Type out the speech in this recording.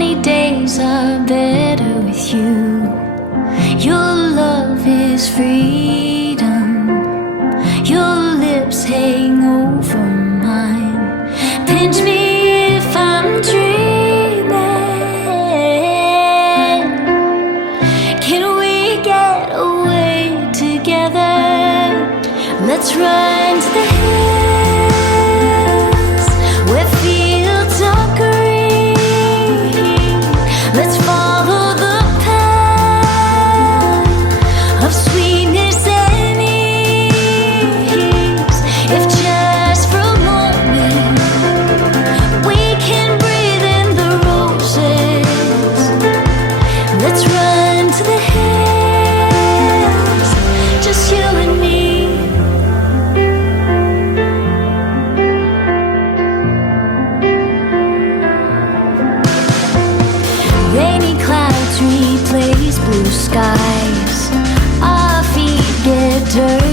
Sunny days are better with you. Your love is freedom. Your lips hang over mine. Pinch me if I'm dreaming. Can we get away together? Let's run to the hills where fields are green. Let's follow the path of sweetness and ease. If just for a moment we can breathe in the roses. Let's run to the hills, just you and me. Rainy clouds replace blue skies. Our feet get dirty.